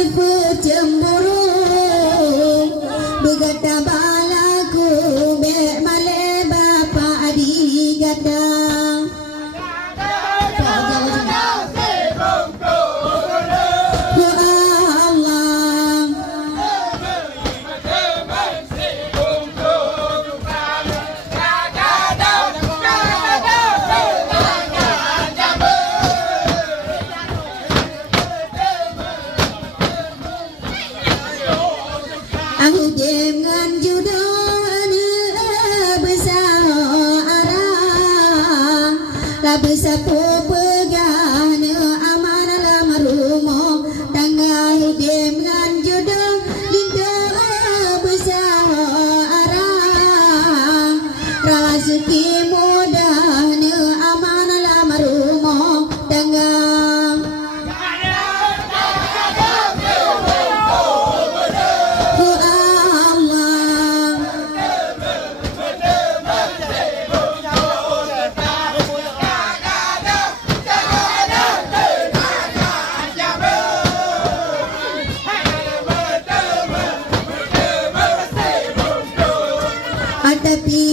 tipu cemburu begata balaku be male bapa adigata aku dengan jodoh besar arah la besapu pegang amanah lama rumah tangga dengan jodoh linda besar arah rezeki mudah amanah lama rumah tangga tapi